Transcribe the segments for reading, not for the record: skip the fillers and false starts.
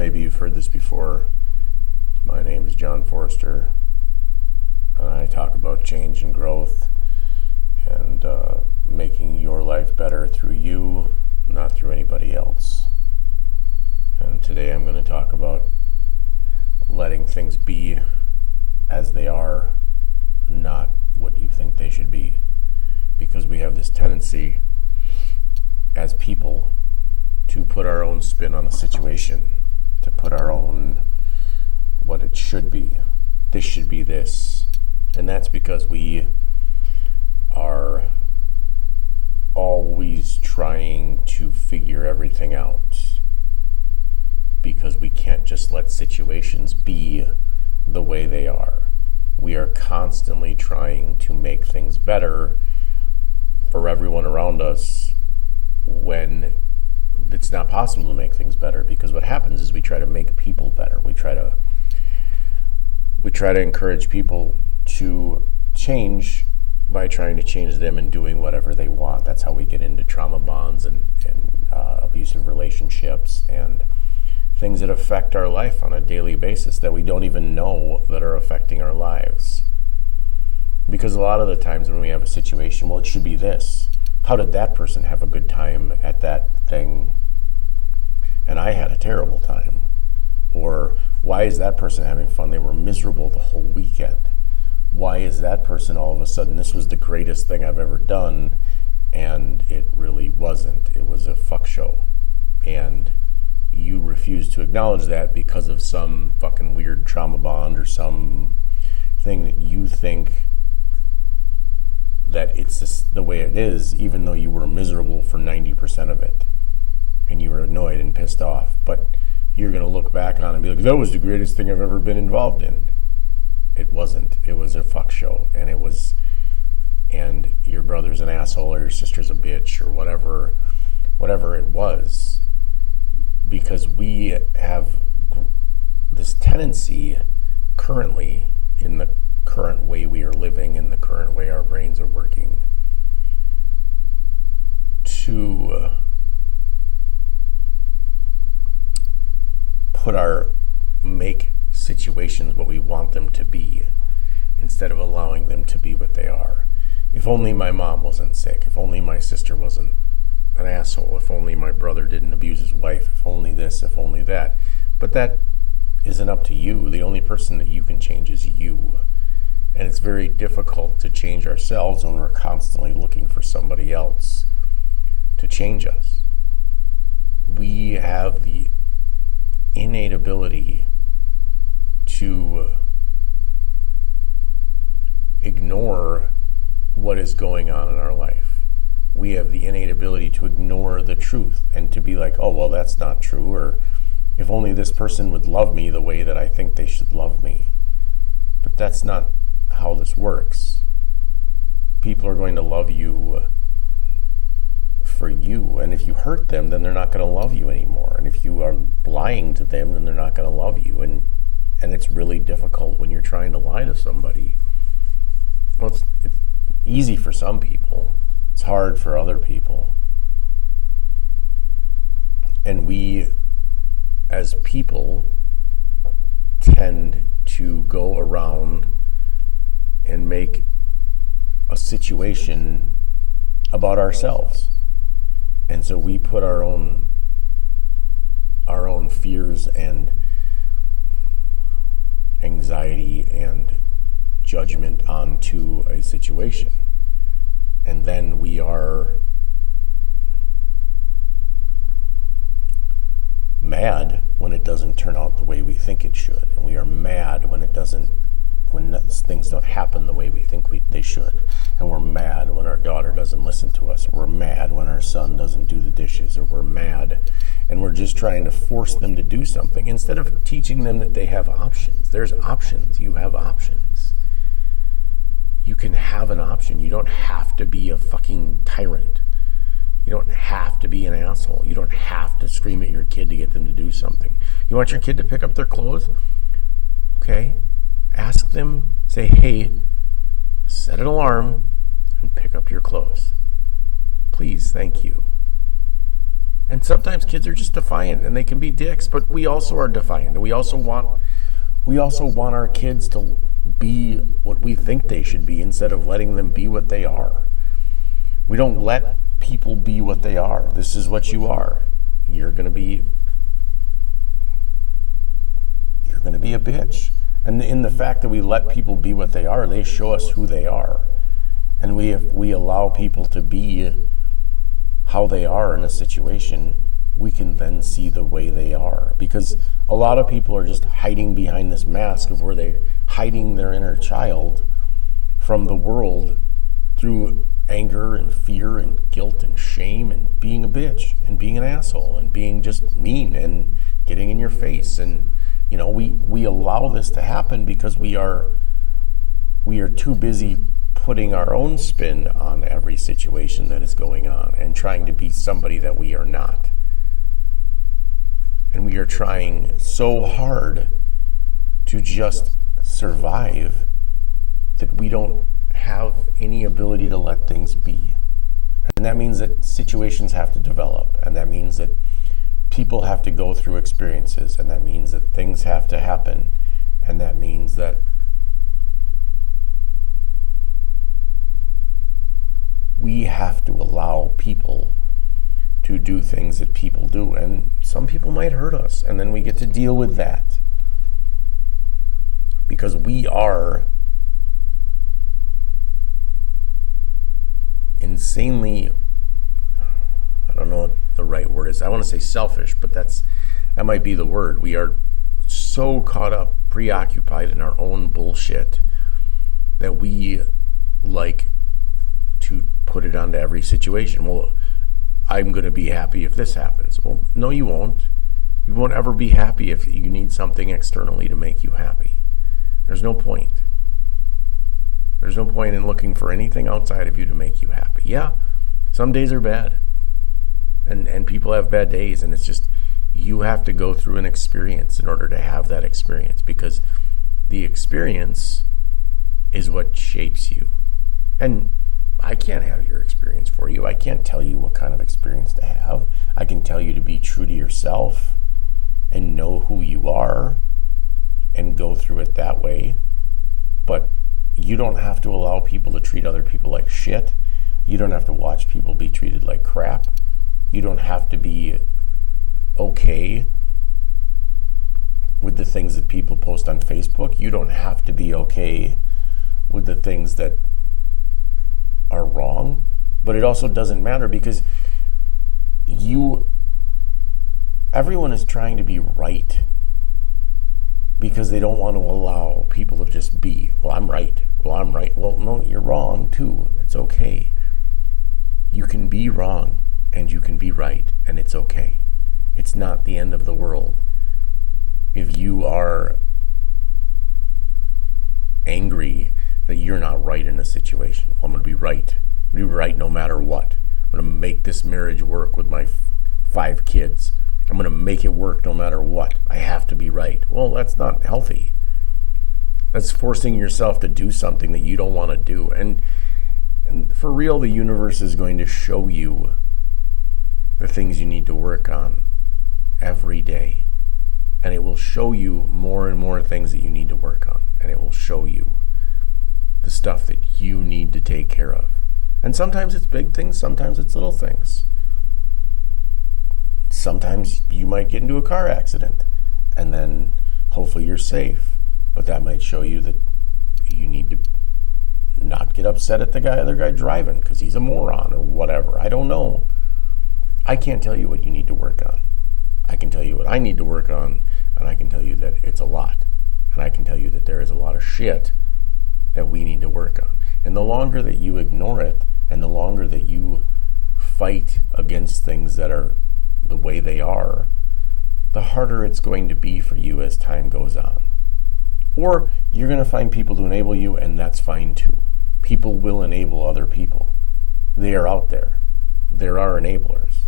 maybe you've heard this before. My name is John Forrester, and I talk about change and growth and making your life better through you, not through anybody else. And today I'm going to talk about letting things be as they are, not what you think they should be. Because we have this tendency as people to put our own spin on a situation, to put our own what it should be. This should be this. And that's because we are always trying to figure everything out, because we can't just let situations be the way they are. We are constantly trying to make things better for everyone around us when it's not possible to make things better, because what happens is we try to make people better. We try to encourage people to change by trying to change them and doing whatever they want. That's how we get into trauma bonds and abusive relationships and things that affect our life on a daily basis that we don't even know that are affecting our lives. Because a lot of the times when we have a situation, well, it should be this. How did that person have a good time at that thing and I had a terrible time? Or why is that person having fun? They were miserable the whole weekend. Why is that person all of a sudden, this was the greatest thing I've ever done, and it really wasn't. It was a fuck show. And you refuse to acknowledge that because of some fucking weird trauma bond or some thing that you think that it's just the way it is, even though you were miserable for 90% of it and you were annoyed and pissed off. But you're going to look back on it and be like, that was the greatest thing I've ever been involved in. It wasn't. It was a fuck show, and your brother's an asshole or your sister's a bitch or whatever it was. Because we have this tendency currently, in the current way we are living, in the current way our brains are working, to make situations what we want them to be instead of allowing them to be what they are. If only my mom wasn't sick, if only my sister wasn't an asshole, if only my brother didn't abuse his wife, if only this, if only that. But that isn't up to you. The only person that you can change is you. And it's very difficult to change ourselves when we're constantly looking for somebody else to change us. We have the innate ability to ignore what is going on in our life. We have the innate ability to ignore the truth and to be like, oh, well, that's not true, or if only this person would love me the way that I think they should love me. But that's not how this works. People are going to love you for you, and if you hurt them, then they're not going to love you anymore. And if you are lying to them, then they're not going to love you. And it's really difficult when you're trying to lie to somebody. Well, it's easy for some people. It's hard for other people. And we, as people, tend to go around and make a situation about ourselves. And so we put our own fears and anxiety and judgment onto a situation. And then we are mad when it doesn't turn out the way we think it should. And we are mad when things don't happen the way we think they should. And we're mad when our daughter doesn't listen to us. Or we're mad when our son doesn't do the dishes. Or we're mad and we're just trying to force them to do something instead of teaching them that they have options. There's options. You have options. You can have an option. You don't have to be a fucking tyrant. You don't have to be an asshole. You don't have to scream at your kid to get them to do something. You want your kid to pick up their clothes? Okay. Ask them, say, hey, set an alarm and pick up your clothes. Please, thank you. And sometimes kids are just defiant and they can be dicks, but we also are defiant. We also want our kids to be what we think they should be instead of letting them be what they are. We don't let people be what they are. This is what you are. You're going to be a bitch. And in the fact that we let people be what they are, they show us who they are. And we allow people to be how they are in a situation, we can then see the way they are. Because a lot of people are just hiding behind this mask of where they're hiding their inner child from the world through anger and fear and guilt and shame and being a bitch and being an asshole and being just mean and getting in your face. And we allow this to happen because we are too busy putting our own spin on every situation that is going on and trying to be somebody that we are not. And we are trying so hard to just survive that we don't have any ability to let things be. And that means that situations have to develop, and that means that people have to go through experiences, and that means that things have to happen, and that means that we have to allow people to do things that people do. And some people might hurt us, and then we get to deal with that. Because we are insanely, I don't know what the right word is. I want to say selfish, but that might be the word. We are so caught up, preoccupied in our own bullshit that we like to put it onto every situation. Well, I'm going to be happy if this happens. Well, no, you won't. You won't ever be happy if you need something externally to make you happy. There's no point. There's no point in looking for anything outside of you to make you happy. Yeah, some days are bad. And people have bad days, and it's just, you have to go through an experience in order to have that experience, because the experience is what shapes you. And I can't have your experience for you. I can't tell you what kind of experience to have. I can tell you to be true to yourself and know who you are and go through it that way. But you don't have to allow people to treat other people like shit. You don't have to watch people be treated like crap. You don't have to be okay with the things that people post on Facebook. You don't have to be okay with the things that are wrong. But it also doesn't matter, because everyone is trying to be right because they don't want to allow people to just be, well, I'm right. Well, I'm right. Well, no, you're wrong too. It's okay. You can be wrong and you can be right, and it's okay. It's not the end of the world. If you are angry that you're not right in a situation, well, I'm going to be right. I'm going to be right no matter what. I'm going to make this marriage work with my 5 kids. I'm going to make it work no matter what. I have to be right. Well, that's not healthy. That's forcing yourself to do something that you don't want to do. And for real, the universe is going to show you the things you need to work on every day. And it will show you more and more things that you need to work on. And it will show you the stuff that you need to take care of. And sometimes it's big things, sometimes it's little things. Sometimes you might get into a car accident, and then hopefully you're safe. But that might show you that you need to not get upset at the other guy driving because he's a moron or whatever. I don't know. I can't tell you what you need to work on. I can tell you what I need to work on, and I can tell you that it's a lot. And I can tell you that there is a lot of shit that we need to work on. And the longer that you ignore it, and the longer that you fight against things that are the way they are, the harder it's going to be for you as time goes on. Or you're going to find people to enable you, and that's fine too. People will enable other people. They are out there. There are enablers.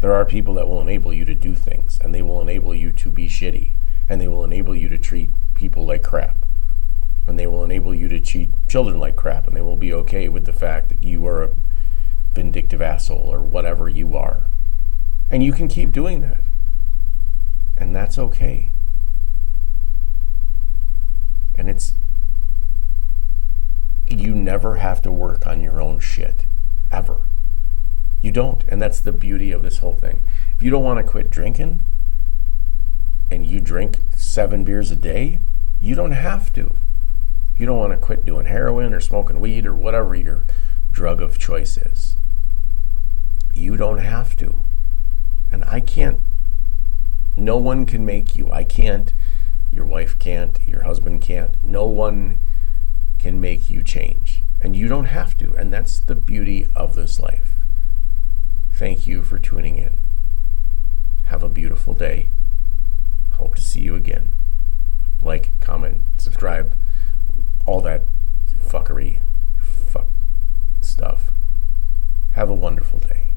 There are people that will enable you to do things, and they will enable you to be shitty, and they will enable you to treat people like crap, and they will enable you to treat children like crap, and they will be okay with the fact that you are a vindictive asshole or whatever you are. And you can keep doing that. And that's okay. And you never have to work on your own shit. Ever. You don't. And that's the beauty of this whole thing. If you don't want to quit drinking, and you drink 7 beers a day, you don't have to. You don't want to quit doing heroin or smoking weed or whatever your drug of choice is. You don't have to. And I can't. No one can make you. I can't. Your wife can't. Your husband can't. No one can make you change. And you don't have to. And that's the beauty of this life. Thank you for tuning in. Have a beautiful day. Hope to see you again. Like, comment, subscribe, all that fuckery, fuck stuff. Have a wonderful day.